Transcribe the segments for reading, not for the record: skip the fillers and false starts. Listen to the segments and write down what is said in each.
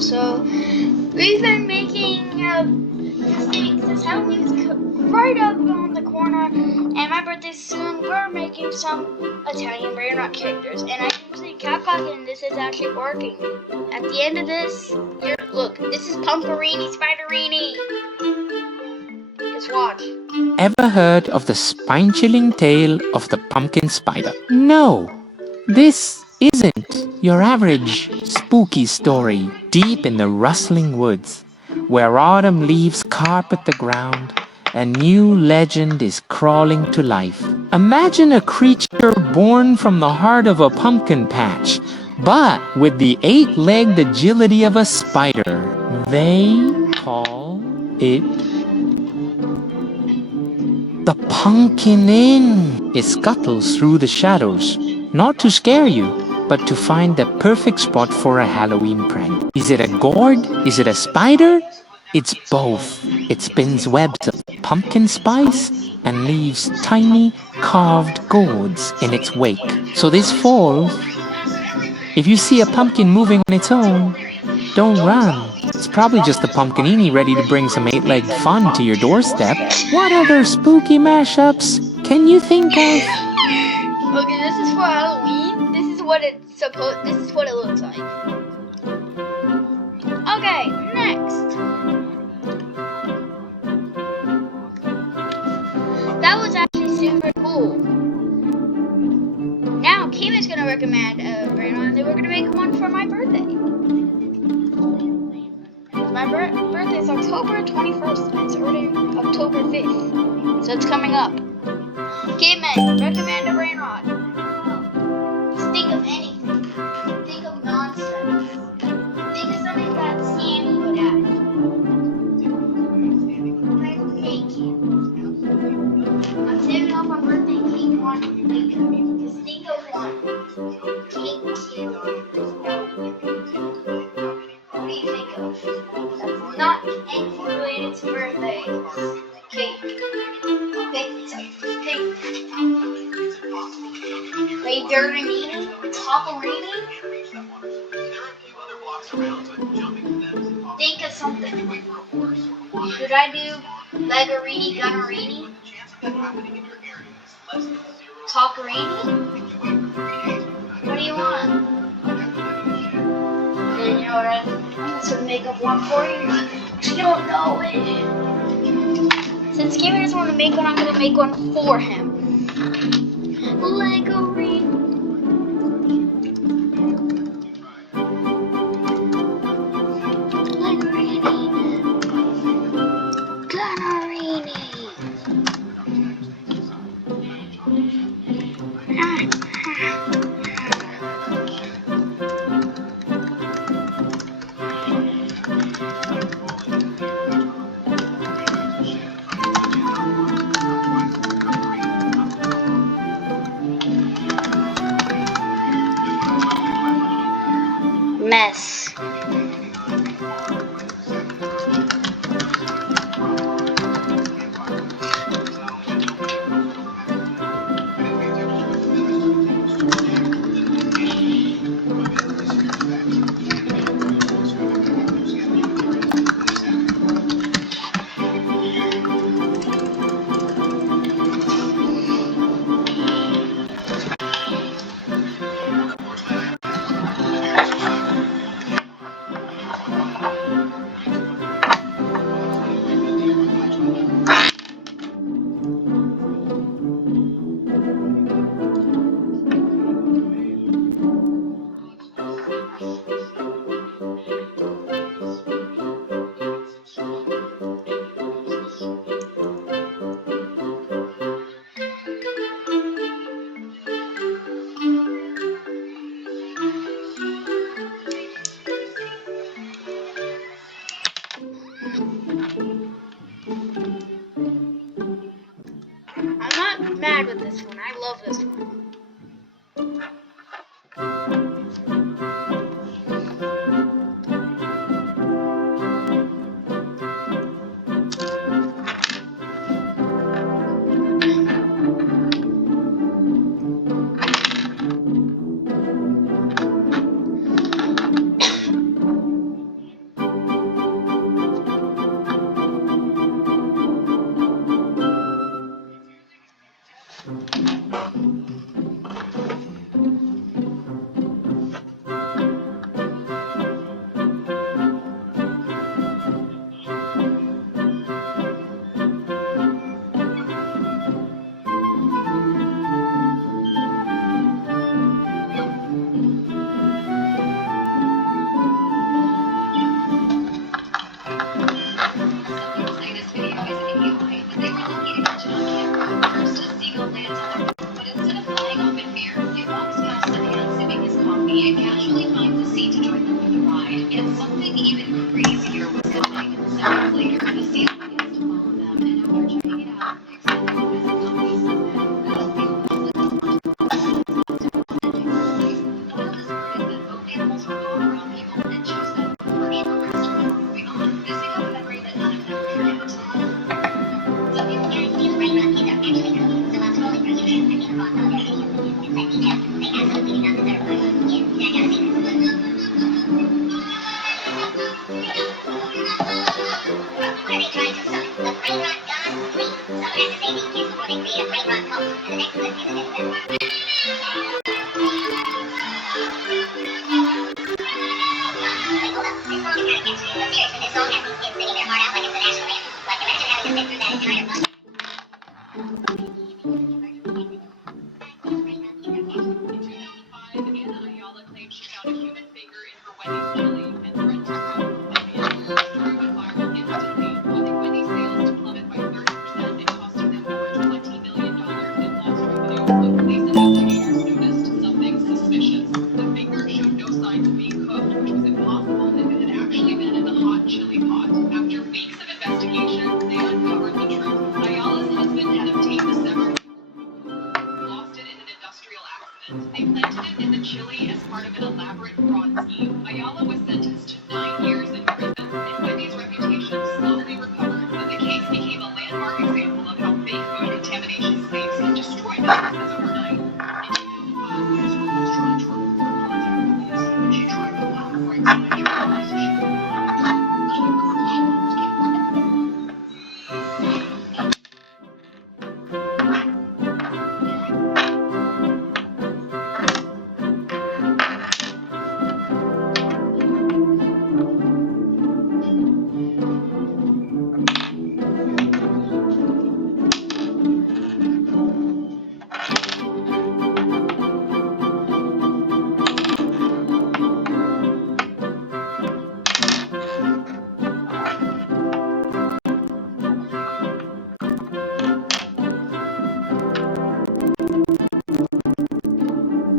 So we've been making steaks. This Halloween's right up on the corner, and my birthday's soon. We're making some Italian brain rot characters, and I can see Capcom, and this is actually working. At the end of this, look, this is Pumpkinini, Spiderini. Just watch. Ever heard of the spine-chilling tale of the pumpkin spider? No, this isn't your average spooky story deep in the rustling woods, where autumn leaves carpet the ground. A new legend is crawling to life. Imagine a creature born from the heart of a pumpkin patch, but with the 8-legged agility of a spider. They call it the Pumpkinini. It scuttles through the shadows, not to scare you, but to find the perfect spot for a Halloween prank. Is it a gourd? Is it a spider? It's both. It spins webs of pumpkin spice and leaves tiny carved gourds in its wake. So this fall, if you see a pumpkin moving on its own, don't run. It's probably just the Pumpkinini ready to bring some 8-legged fun to your doorstep. What other spooky mashups can you think of? Okay, this is for Halloween. This is what it looks like. Okay, next. That was actually super cool. Now Kim is gonna recommend a brand one, and then we're gonna make one for my birthday. My birthday is October 21st, and it's already October 5th, so it's coming up. Kidman, recommend a brain rot. Just think of anything. Think of nonsense. Think of something that Sammy would have. Cake. I'm saving up my birthday cake one. Just think of one. Cake. What do you think of? That's not anything related to birthday. Cake. Spiderini? Pumpkinini? Think of something. Should I do Legarini, Gunnerini? Talkerini? What do you want? Then you know what, I'm just gonna make up one for you. You don't know it. Since Gamer doesn't want to make one, I'm gonna make one for him. Legarini. Mess. I'm not mad with this one. I love this one.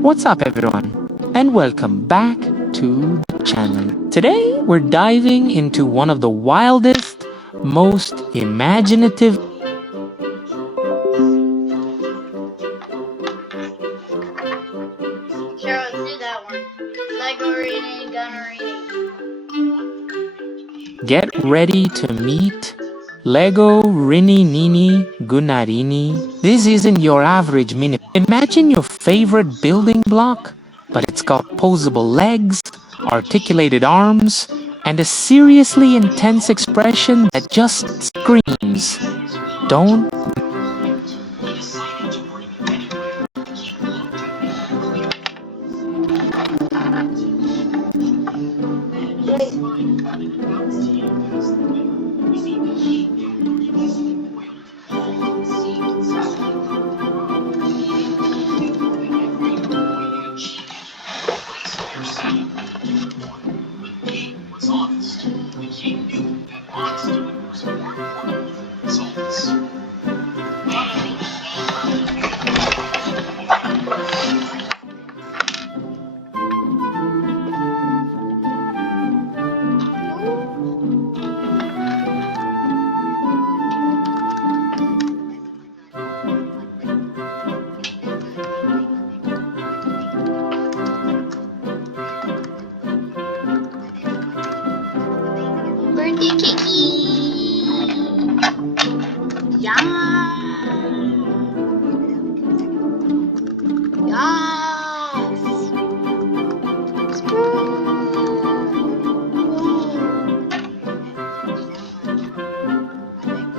What's up everyone, and welcome back to the channel. Today we're diving into one of the wildest, most imaginative Sure, let's do that one. Lego reading, gunner reading. Get ready to meet Lego Rini Nini Gunarini. This isn't your average mini. Imagine your favorite building block, but it's got posable legs, articulated arms, and a seriously intense expression that just screams, "Don't." Birthday cakey! Yeah! Yes!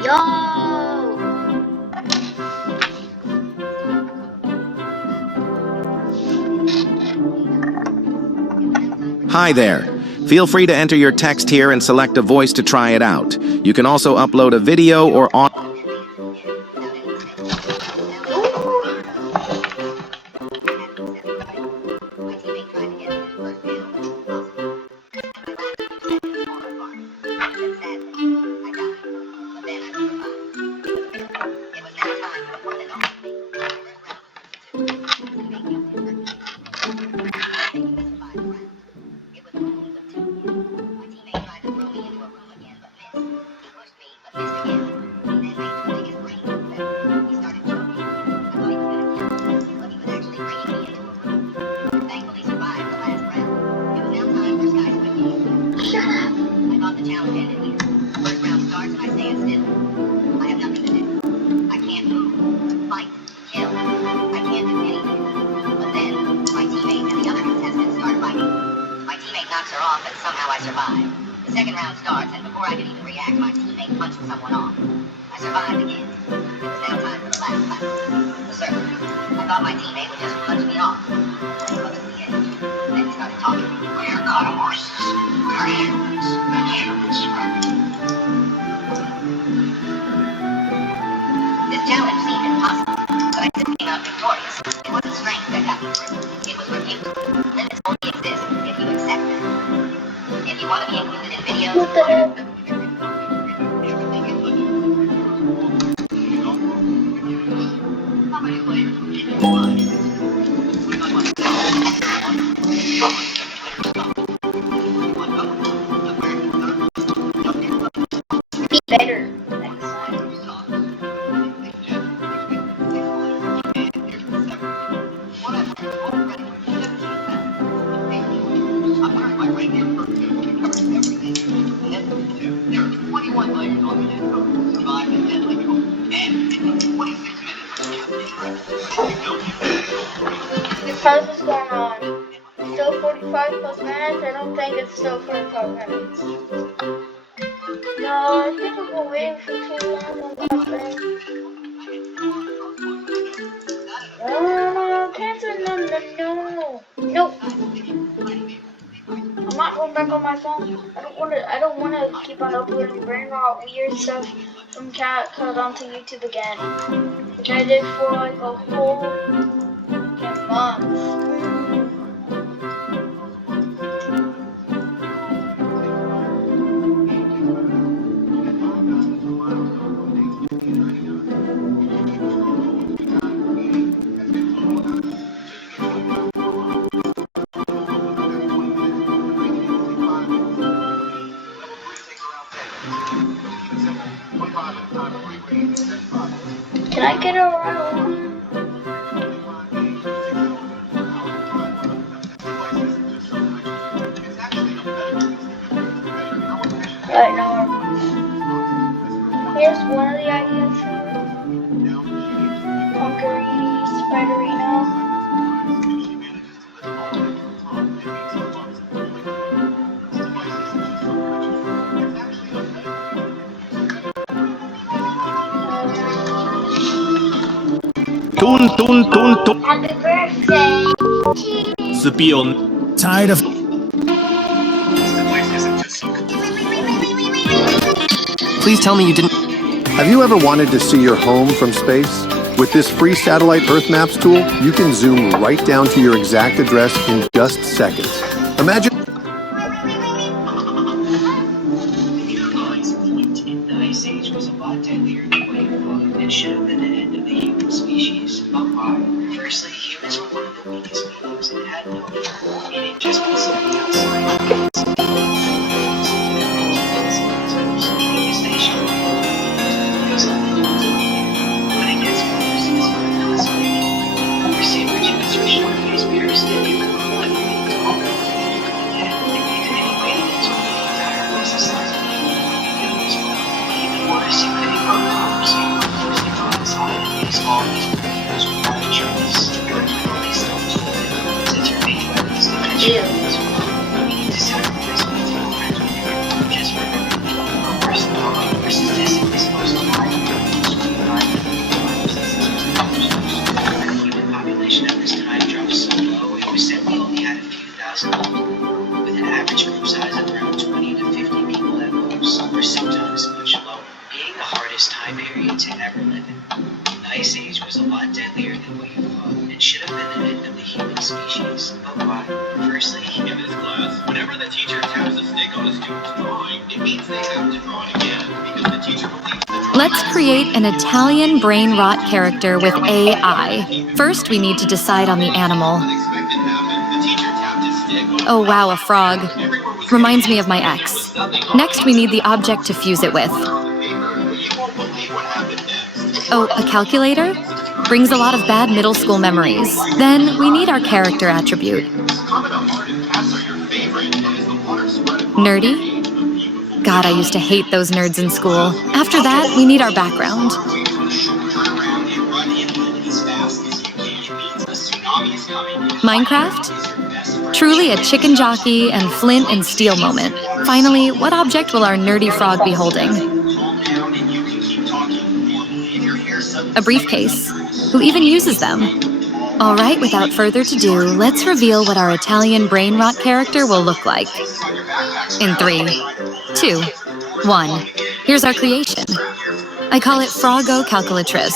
Yo! Hi there. Feel free to enter your text here and select a voice to try it out. You can also upload a video or audio. The challenge ended here. First round starts and I stand still. I have nothing to do. I can't move, fight, kill. I can't do anything. But then, my teammate and the other contestants start fighting. My teammate knocks her off, but somehow I survive. The second round starts, and before I can even react, my teammate punches someone off. I survived again. It was now time for the last battle. The circle. I thought my teammate would just punch me off. Then close to the edge. Then he started talking. We're carnivores. We're humans. And humans survive. This challenge seemed impossible, but I still came out victorious. It wasn't strength that got me through. It was refusal. Limits only exist if you accept them. If you want to be included in videos, What the heck? Be better next time. How's this going on? Still 45 plus minutes? I don't think it's still 45 minutes. No, I think we've been waiting for too long on that thing. No, cancel, no. Nope. I'm not going back on my phone. I don't wanna keep on uploading brain rot weird stuff from CapCut onto YouTube again. Which I did for like a whole month. Can I get around? Right now, here's one of the ideas for Pumpkinini, Spiderini. Happy birthday! Spion. Tired of. Please tell me you didn't. Have you ever wanted to see your home from space? With this free satellite Earth Maps tool, you can zoom right down to your exact address in just seconds. Imagine. The Ice Age was a lot deadlier than what you thought. It should have been the end of the human species. But why? Firstly, humans were one of the weakest beings and had no fear, meaning just considering outside. With an average group size of around 20 to 50 people at most, or sometimes much lower, being the hardest time period to ever live in. The Ice Age was a lot deadlier than what you thought, and should have been the end of the human species. But why? Firstly, in this class, whenever the teacher taps a stick on a student's drawing, it means they have to draw it again, because the teacher believes the drawing. Let's create an Italian brain rot character with AI. First, we need to decide on the animal. Oh wow, a frog. Reminds me of my ex. Next, we need the object to fuse it with. Oh, a calculator? Brings a lot of bad middle school memories. Then, we need our character attribute. Nerdy? God, I used to hate those nerds in school. After that, we need our background. Minecraft? Truly a chicken jockey and flint and steel moment. Finally, what object will our nerdy frog be holding? A briefcase. Who even uses them? All right, without further ado, let's reveal what our Italian brain rot character will look like. In 3, 2, 1. Here's our creation. I call it Frogo Calculatrice.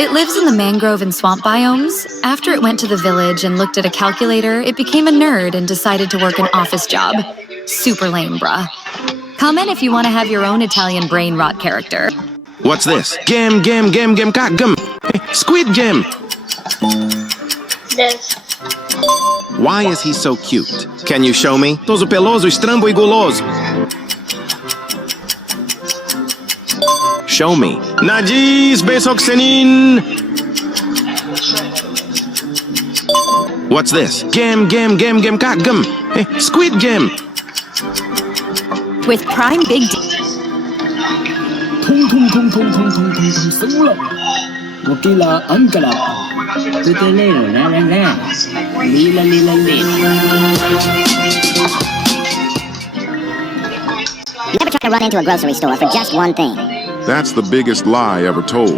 It lives in the mangrove and swamp biomes. After it went to the village and looked at a calculator, it became a nerd and decided to work an office job. Super lame, bruh. Comment if you want to have your own Italian brain rot character. What's this? Gem. Squid Gem! This. Why is he so cute? Can you show me? Toso peloso, estrambo e guloso. Show me. Najis besoksenin! What's this? Gem. Squid Gem! With Prime Big D. 通通通通通通通通了。我给了安格拉，对对嘞，来，哩啦。 You ever try to run into a grocery store for just one thing? That's the biggest lie ever told.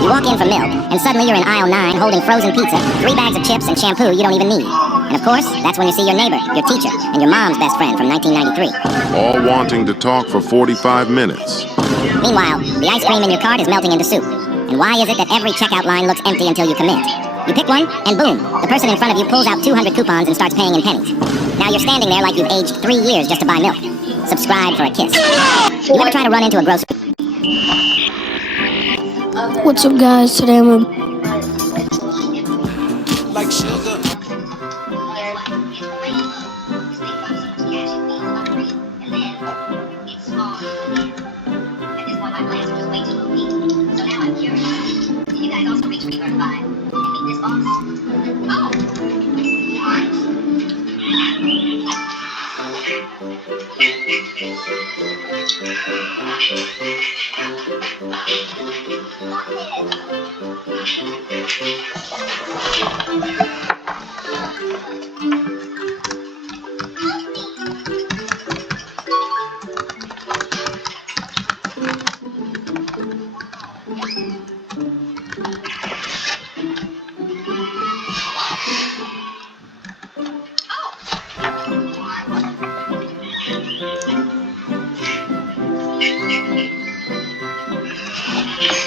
You walk in for milk, and suddenly you're in aisle 9 holding frozen pizza, 3 bags of chips, and shampoo you don't even need. And of course, that's when you see your neighbor, your teacher, and your mom's best friend from 1993. All wanting to talk for 45 minutes. Meanwhile, the ice cream in your cart is melting into soup. And why is it that every checkout line looks empty until you commit? You pick one, and boom, the person in front of you pulls out 200 coupons and starts paying in pennies. Now you're standing there like you've aged 3 years just to buy milk. Subscribe for a kiss. You ever try to run into a grocery... What's up, guys? Today I'm Like sugar.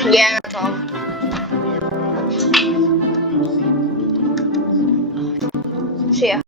Yeah, that's all. See ya.